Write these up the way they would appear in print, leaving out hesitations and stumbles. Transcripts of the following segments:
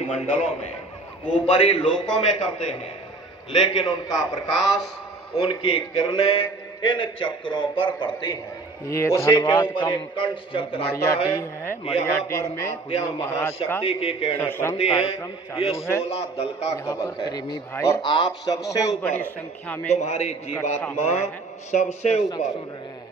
मंडलों में, ऊपरी लोकों में करते हैं, लेकिन उनका प्रकाश, उनकी किरणें इन चक्रों पर पड़ती हैं। ये उसी के धनबाद ऊपर का एक कंठ चक्र आता मड़ियाडीह है। है। मड़ियाडीह में आद्या हुजूर महाराज का महाशक्ति की किरणें सत्संग पड़ती कार्यक्रम हैं। ये चालू है। 16 दल का यहाँ कवल पर है प्रेमी भाई और आप सबसे बहुत ऊपर बड़ी संख्या में तुम्हारी इकट्ठा जीवात्मा हुए हैं, सबसे सत्संग ऊपर सुन रहे हैं।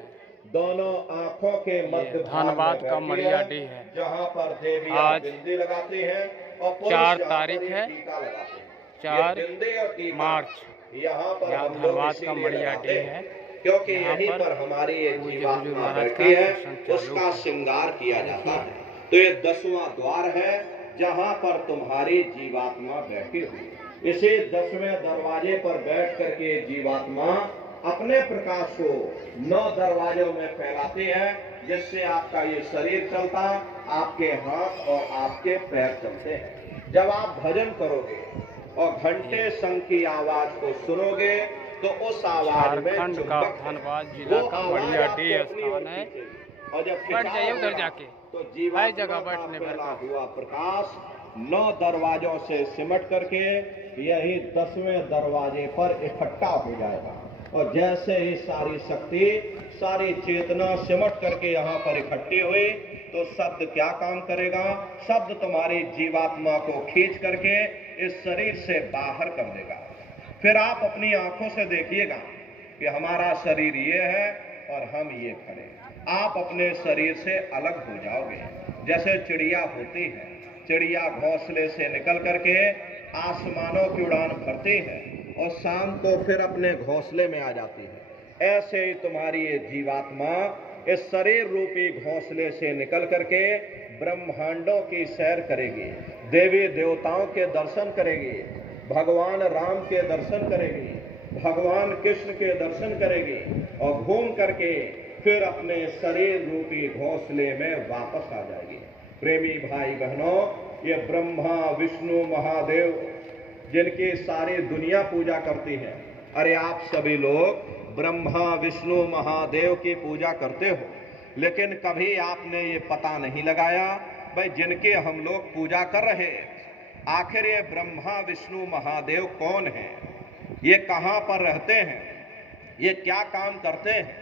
दोनों आंखों के मध्य भाग में धनबाद का बैठी मड़ियाडीह है। जहाँ पर देवी आज बिंदी लगाती हैं और पुरुष 4 यहाँ तारीख पर है, टीका लगाते हैं। 4 ये बिंदी और टीका मार्च। यहाँ पर यहाँ हम लोग धनबाद का इसीलिए मड़ियाडीह लगाते हैं है, क्योंकि यहाँ यहीं पर हमारी ये पूज्य जीवात्मा हुजूर महाराज बैठी का है, सत्संग चालू उसका है। श्रृंगार किया जाता है। तो ये 10वां द्वार है जहाँ पर तुम्हारी जीवात्मा बैठी हुई। इसी 10वें दरवाजे पर बैठ करके जीवात्मा अपने प्रकाश को 9 दरवाजों में फैलाती है, जिससे आपका ये शरीर चलता, आपके हाथ और आपके पैर चलते हैं। जब आप भजन करोगे और घंटे शंख की आवाज को सुनोगे तो उस आवाज में झारखंड का धनबाद जिला का मड़ियाडीह स्थान है। और जब बैठ जाइए उधर जाके, तो है जगह बैठने फैला बैठा हुआ प्रकाश 9 दरवाजों से सिमट करके यही 10वें दरवाजे पर इकट्ठा हो जाएगा। और जैसे ही सारी शक्ति, सारी चेतना सिमट करके यहाँ पर इकट्ठी हुई तो शब्द क्या काम करेगा? शब्द तुम्हारी जीवात्मा को खींच करके इस शरीर से बाहर कर देगा। फिर आप अपनी आंखों से देखिएगा कि हमारा शरीर ये है और हम ये खड़े। आप अपने शरीर से अलग हो जाओगे। जैसे चिड़िया होती है, चिड़िया घोंसले से निकल करके आसमानों की उड़ान भरती है और शाम को फिर अपने घोंसले में आ जाती है। ऐसे ही तुम्हारी ये जीवात्मा इस शरीर रूपी घोंसले से निकल करके ब्रह्मांडों की सैर करेगी, देवी देवताओं के दर्शन करेगी, भगवान राम के दर्शन करेगी, भगवान कृष्ण के दर्शन करेगी और घूम करके फिर अपने शरीर रूपी घोंसले में वापस आ जाएगी। प्रेमी भाई बहनों, ये ब्रह्मा विष्णु महादेव जिनकी सारी दुनिया पूजा करती है, अरे आप सभी लोग ब्रह्मा विष्णु महादेव की पूजा करते हो, लेकिन कभी आपने ये पता नहीं लगाया भाई जिनके हम लोग पूजा कर रहे, आखिर ये ब्रह्मा विष्णु महादेव कौन है? ये कहाँ पर रहते हैं? ये क्या काम करते हैं?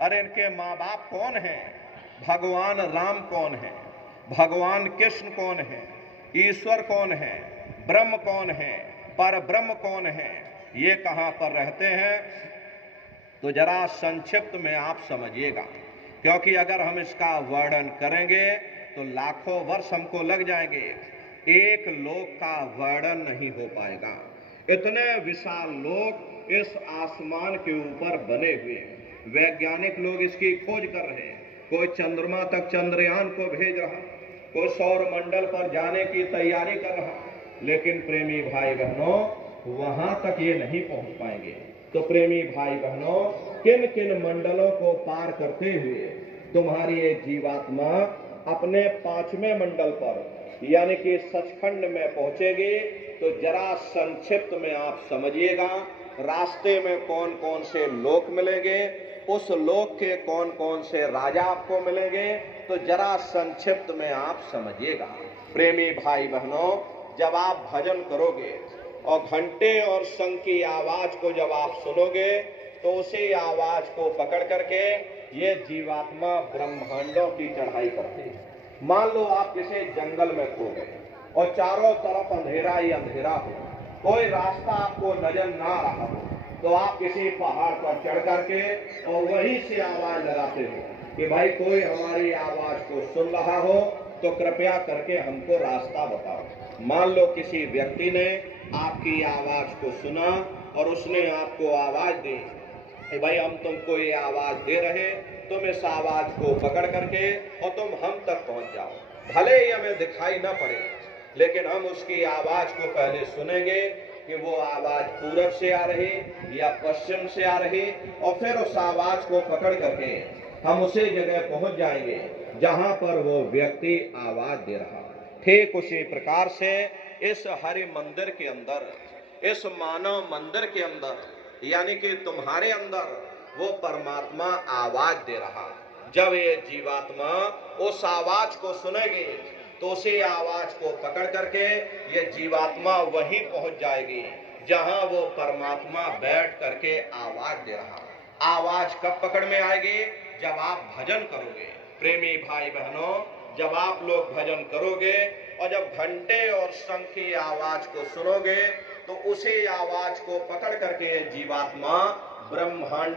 अरे इनके माँ बाप कौन हैं? भगवान राम कौन है? भगवान कृष्ण कौन है? ईश्वर कौन है? ब्रह्म कौन है? पर ब्रह्म कौन है? ये कहाँ पर रहते हैं? तो जरा संक्षिप्त में आप समझिएगा, क्योंकि अगर हम इसका वर्णन करेंगे तो लाखों वर्ष हमको लग जाएंगे। एक लोक का वर्णन नहीं हो पाएगा। इतने विशाल लोक इस आसमान के ऊपर बने हुए हैं। वैज्ञानिक लोग इसकी खोज कर रहे हैं। कोई चंद्रमा तक चंद्रयान को भेज रहा, कोई सौर मंडल पर जाने की तैयारी कर रहा, लेकिन प्रेमी भाई बहनों वहां तक ये नहीं पहुंच पाएंगे। तो प्रेमी भाई बहनों, किन किन मंडलों को पार करते हुए तुम्हारी ये जीवात्मा अपने 5वें मंडल पर यानी कि सचखंड में पहुंचेगी, तो जरा संक्षिप्त में आप समझिएगा। रास्ते में कौन कौन से लोक मिलेंगे, उस लोक के कौन कौन से राजा आपको मिलेंगे, तो जरा संक्षिप्त में आप समझिएगा। प्रेमी भाई बहनों, जब आप भजन करोगे और घंटे और शंख की आवाज को जब आप सुनोगे तो उसी आवाज को पकड़ करके ये जीवात्मा ब्रह्मांडों की चढ़ाई करती है। मान लो आप किसी जंगल में खो गए और चारों तरफ अंधेरा ही अंधेरा हो, कोई रास्ता आपको नजर ना रहा हो, तो आप किसी पहाड़ पर चढ़ करके और वहीं से आवाज लगाते हो कि भाई कोई हमारी आवाज को सुन रहा हो तो कृपया करके हमको रास्ता बताओ। मान लो किसी व्यक्ति ने आपकी आवाज को सुना और उसने आपको आवाज दी कि भाई हम तुमको ये आवाज दे रहे, तुम इस आवाज को पकड़ करके और तुम हम तक पहुंच जाओ। भले ही हमें दिखाई ना पड़े, लेकिन हम उसकी आवाज को पहले सुनेंगे कि वो आवाज पूरब से आ रही या पश्चिम से आ रही, और फिर उस आवाज को पकड़ करके हम उसी जगह पहुंच जाएंगे जहां पर वो व्यक्ति आवाज दे रहा। ठीक उसी प्रकार से इस हरि मंदिर के अंदर, इस मानव मंदिर के अंदर, यानी कि तुम्हारे अंदर वो परमात्मा आवाज दे रहा। जब ये जीवात्मा उस आवाज को सुनेगी तो उसी आवाज को पकड़ करके ये जीवात्मा वहीं पहुंच जाएगी जहां वो परमात्मा बैठ करके आवाज दे रहा है। आवाज कब पकड़ में आएगी? जब आप भजन करोगे। प्रेमी भाई बहनों, जब आप लोग भजन करोगे और जब घंटे और शंख की आवाज को सुनोगे तो उसी आवाज को पकड़ करके जीवात्मा ब्रह्मांड